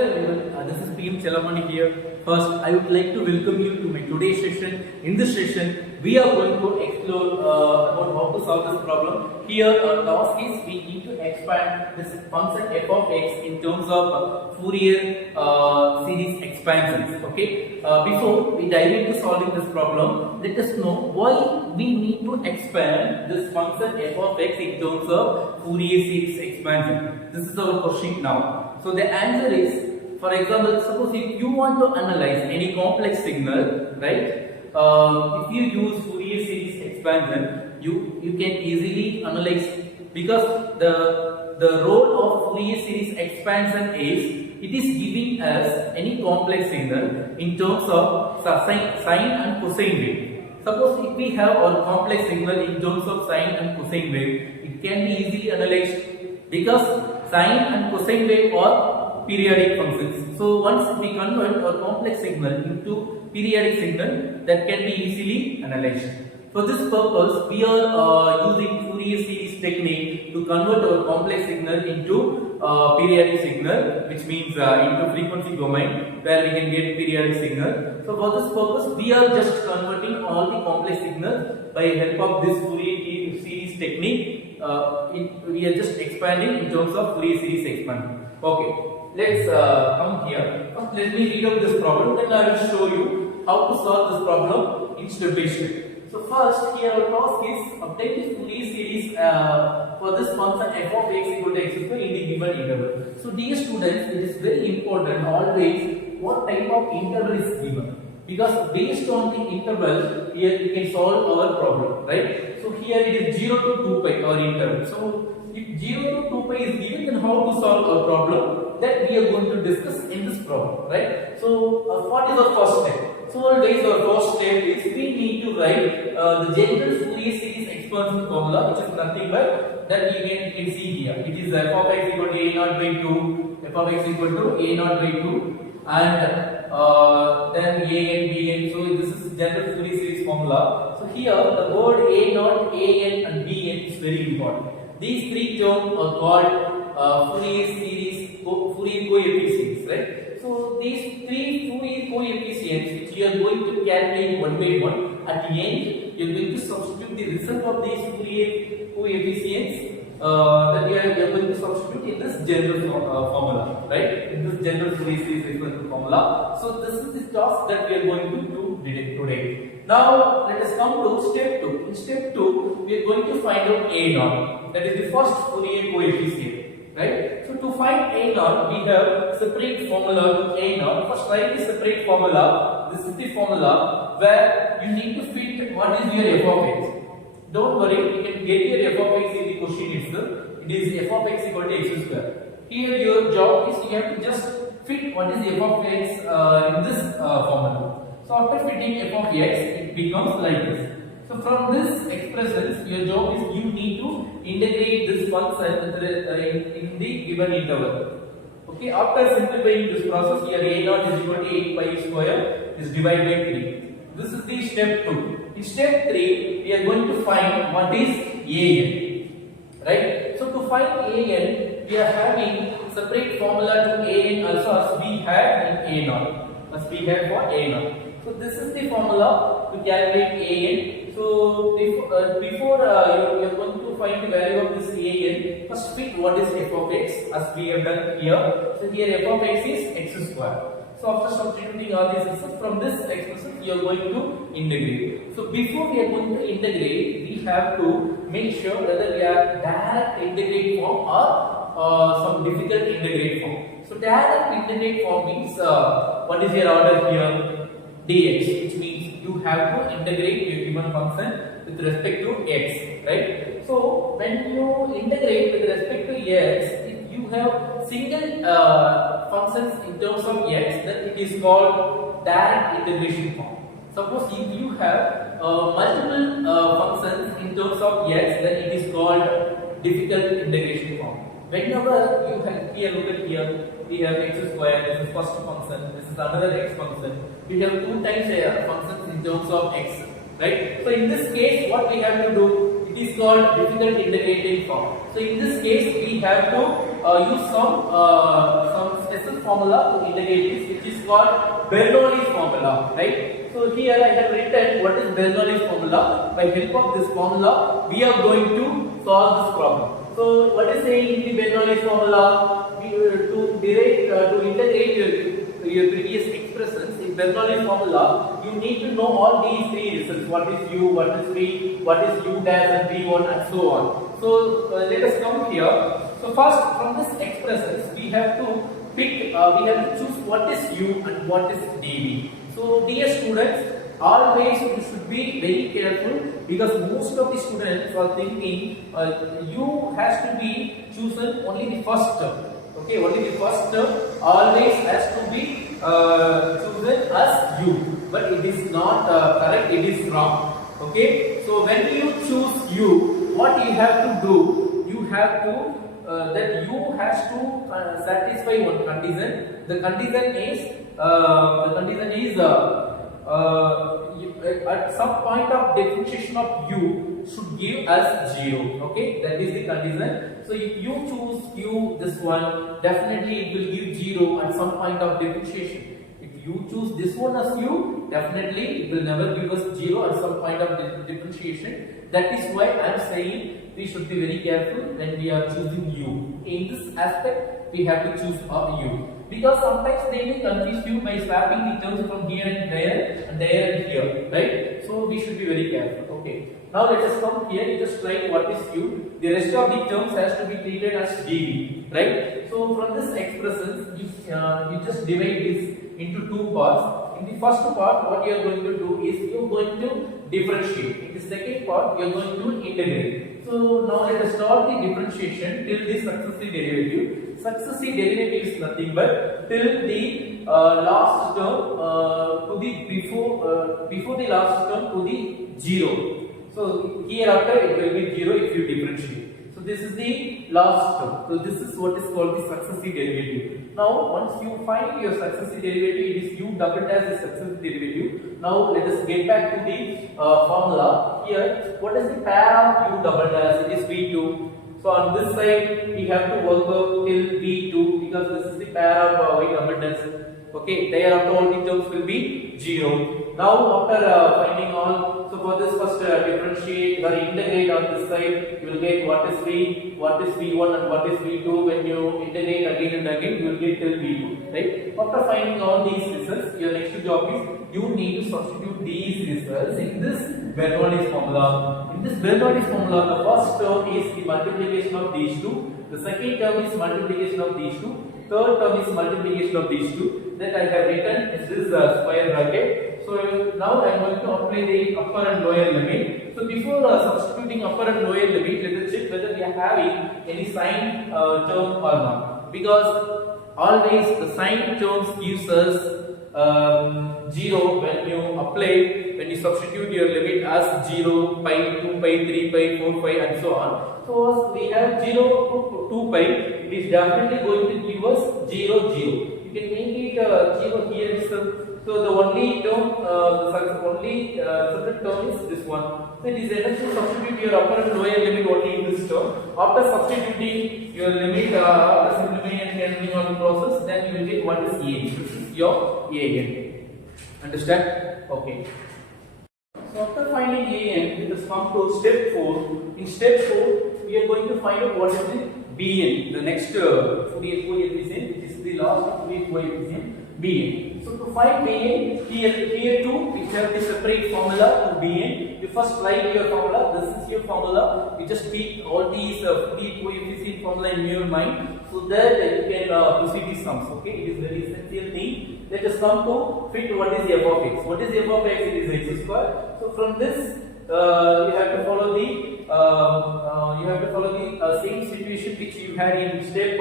Everyone, this is PM Chelamani here. First, I would like to welcome you to my today's session. In this session, we are going to explore about how to solve this problem. Here, our task is we need to expand this function f of x in terms of Fourier series expansions. Okay. Before we dive into solving this problem, let us know why we need to expand this function f of x in terms of Fourier series expansion. This is our question now. So the answer is, for example, suppose if you want to analyze any complex signal, right? If you use Fourier series expansion, you can easily analyze, because the role of Fourier series expansion is it is giving us any complex signal in terms of sine and cosine wave. Suppose if we have our complex signal in terms of sine and cosine wave, it can be easily analyzed because sine and cosine wave are periodic functions. So once we convert our complex signal into periodic signal, that can be easily analyzed. For this purpose, we are using Fourier series technique to convert our complex signal into periodic signal, which means into frequency domain, where we can get periodic signal. So for this purpose, we are just converting all the complex signals by help of this Fourier series technique. We are just expanding in terms of Fourier series expansion. Okay. Let's come here. First, let me read out this problem, then I will show you how to solve this problem in step by step. So first, here our task is obtain the Fourier series for this function f of x equal to x square in the given interval. So dear students, it is very important always what type of interval is given, because based on the interval here we can solve our problem, right? So here it is 0 to 2 pi our interval. So if 0 to 2 pi is given, then how to solve our problem? That we are going to discuss in this problem, right? So what is our first step? So always our first step is we need to write the general Fourier series expansion formula, which is nothing but that you can see here. It is f of x equal to a naught by 2, f of x equal to a naught by 2, and then a n, b n. So this is general Fourier series formula. So here the word a naught, a n, and b n is very important. These three terms are called Fourier series, Fourier coefficients, right? So these three Fourier coefficients, which you are going to calculate one by one, at the end you are going to substitute the result of these Fourier coefficients that you are going to substitute in this general formula, right? In this general Fourier series expansion formula. So this is the task that we are going to do today. Now let us come to step 2. In step 2, we are going to find out a naught. That is the first Fourier coefficient, right? So to find a naught, we have separate formula to a naught. First, write the separate formula. This is the formula where you need to fit what is your f of x. Don't worry, you can get your f of x in the question itself. It is f of x equal to x square. Here your job is you have to just fit what is f of x in this formula. So after fitting f of x, it becomes like this. So from this expressions, your job is you need to integrate this function in the given interval. Okay, after simplifying this process, here a naught is equal to 8 pi square is divided by 3. This is the step 2. In step 3, we are going to find what is an, right? So to find an, we are having separate formula to an also as we had in a naught, as we had for a naught. So this is the formula to calculate an. So before you are going to find the value of this an, first fit what is f of x as we have done here. So here f of x is x square. So after substituting all these x's, from this expression you are going to integrate. So before we are going to integrate, we have to make sure whether we are direct integrate form or some difficult integrate form. So direct integrate form means what is your order here? Dx, which means you have to integrate your given function with respect to x, right? So when you integrate with respect to x, if you have single functions in terms of x, then it is called direct integration form. Suppose if you have multiple functions in terms of x, then it is called difficult integration form. Whenever you have here, look at here, we have x square, this is first function, this is another x function. We have 2 times functions in terms of x, right? So in this case, what we have to do, it is called difficult integrating form. So in this case, we have to use some special formula to integrate this, which is called Bernoulli's formula, right? So here I have written what is Bernoulli's formula. By help of this formula, we are going to solve this problem. So what is saying in the Bernoulli's formula? To integrate your previous expressions in Bernoulli's formula, you need to know all these three results. What is u, what is v, what is u dash and v1 and so on. So let us come here. So first, from this expressions, we have to pick, we have to choose what is u and what is dv. So dear students, always you should be very careful, because most of the students are thinking u has to be chosen only the first term. Okay, only the first term always has to be chosen as u, but it is not correct, it is wrong. Okay, so when you choose u, what you have to do, you have to that u has to satisfy one condition. The condition is at some point of differentiation of u should give us 0. Okay, that is the condition. So if you choose u, this one, definitely it will give 0 at some point of differentiation. If you choose this one as u, definitely it will never give us 0 at some point of differentiation. That is why I am saying we should be very careful when we are choosing u. In this aspect, we have to choose u, because sometimes they will confuse you by swapping the terms from here and there and here, right? So we should be very careful. Okay. Now let us come here. You just write what is u. The rest of the terms has to be treated as dv, right? So from this expression, you just divide this into two parts. In the first part, what you are going to do is you are going to differentiate. In the second part, you are going to integrate. So now let us start the differentiation till the successive derivative. Successive derivative is nothing but till the last term to the before the last term to the 0. So hereafter it will be 0 if you differentiate. So this is the last term. So this is what is called the successive derivative. Now once you find your successive derivative, it is u double dash is successive derivative. Now let us get back to the formula. Here, what is the pair of u double dash? It is v2. So on this side we have to work out till v2, because this is the pair of y double dash. Okay, thereafter all the terms will be 0. Now after finding all, so for this first differentiate or integrate on this side, you will get what is v, what is v1 and what is v2. When you integrate again and again, you will get till v2, right? After finding all these results, your next job is you need to substitute these results in this Bernoulli's formula. In this Bernoulli's formula, the first term is the multiplication of these two, the second term is multiplication of these two, third term is multiplication of these two. That I have written is this square bracket. So now I am going to apply the upper and lower limit. So before substituting upper and lower limit, let us check whether we are having any sign term or not. Because always the sign terms gives us 0 when you substitute your limit as 0, pi, 2 pi, 3 pi, 4 pi and so on. So we have 0 to 2 pi, it is definitely going to give us 0, 0. You can make it 0 here itself. So the only term, separate term is this one. So it is enough to substitute your upper and lower limit only in this term. After substituting your limit, after simplifying and cancelling on the process, then you will get what is a. This is your an. Understand? Okay. So after finding an, let us come to step 4. In step 4, we are going to find out what is the bn, the next Fourier coefficient, which is the last Fourier coefficient, bn. So to find bn, here too we have the separate formula to bn. You first write your formula. This is your formula. You just keep all these Fourier coefficient formula in your mind, so that you can proceed the sums. Okay, it is very essential thing. Let us come to fit what is f of x. What is f of x? It is x square. So from this you have to follow the same situation which you had in step 3.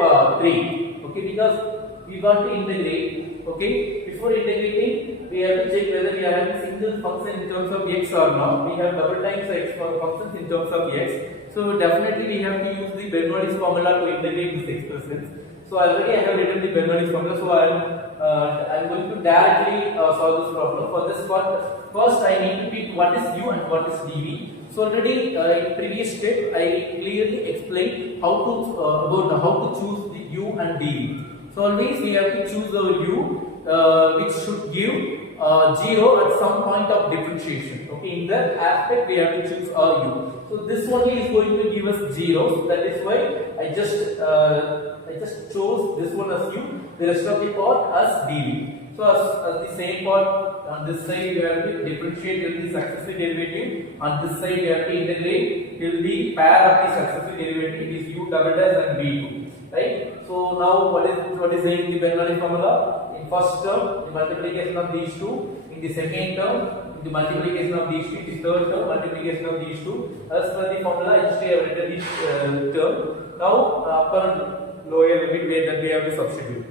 Okay, because we want to integrate. Okay, before integrating, we have to check whether we are having single function in terms of x or not. We have double times x functions in terms of x. So definitely we have to use the Bernoulli's formula to integrate these expressions. So already I have written the Bernoulli's formula. So I am going to directly solve this problem. For this part, first I need to pick what is u and what is dv. So already in previous step I clearly explained how to about how to choose the u and dv. So always we have to choose the u which should give 0 at some point of differentiation. Okay, in that aspect we have to choose u. So this only is going to give us 0. So that is why I just chose this one as u, the rest of the part as dv. So as the same part on this side you have to differentiate till the successive derivative. On this side you have to integrate till the pair of the successive derivative is u double dash and v2. Right? So now what is saying in the Bernoulli formula? In first term, the multiplication of these two. In the second term, the multiplication of these two. In the third term, multiplication of these two. As per the formula, I just have written this term. Now upper and lower limit that we have to substitute.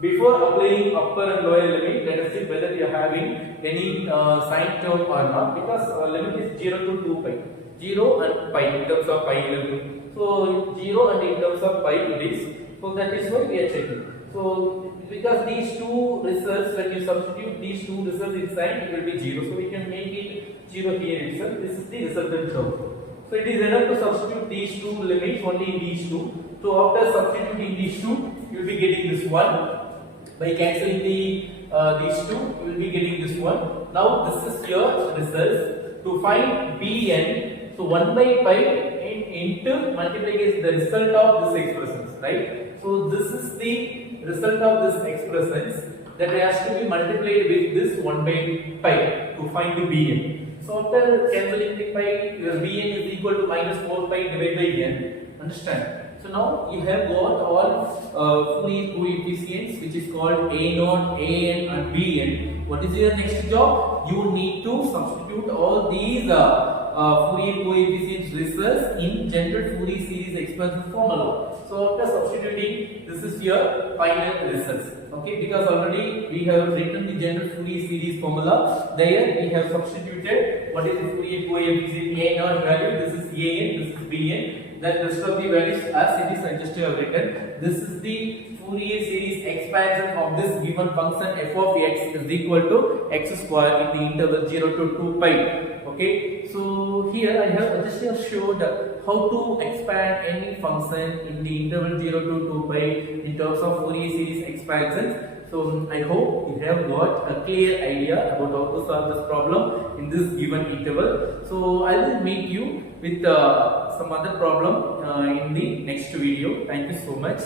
Before applying upper and lower limit, let us see whether we are having any sign term or not, because limit is 0 to 2 pi. 0 and pi in terms of pi level. So 0 and in terms of pi it is. So that is why we are checking. So because these two results, when you substitute these two results inside, it will be 0. So we can make it 0 here itself. This is the resultant term. So it is enough to substitute these two limits only in these two. So after substituting these two, you will be getting this one. By cancelling these two, you will be getting this one. Now this is your result. To find Bn, so 1 by pi into multiplication the result of this expressions, right? So this is the result of this expressions that has to be multiplied with this 1 by pi to find the Bn. So after cancelling the pi, your Bn is equal to minus 4 pi divided by n. Understand? So now you have got all Fourier coefficients which is called a0, an and bn. What is your next job? You need to substitute all these Fourier coefficients results in general Fourier series expansion formula. So after substituting, this is your final results. Okay, because already we have written the general Fourier series formula. There we have substituted what is the Fourier coefficient a0 value. This is an, this is bn. That rest of the values as it is I just have written. This is the Fourier series expansion of this given function f of x is equal to x square in the interval 0 to 2 pi. Okay, so here I have just showed how to expand any function in the interval 0 to 2 pi in terms of Fourier series expansions. So I hope you have got a clear idea about how to solve this problem in this given interval. So I will meet you with some other problem in the next video. Thank you so much.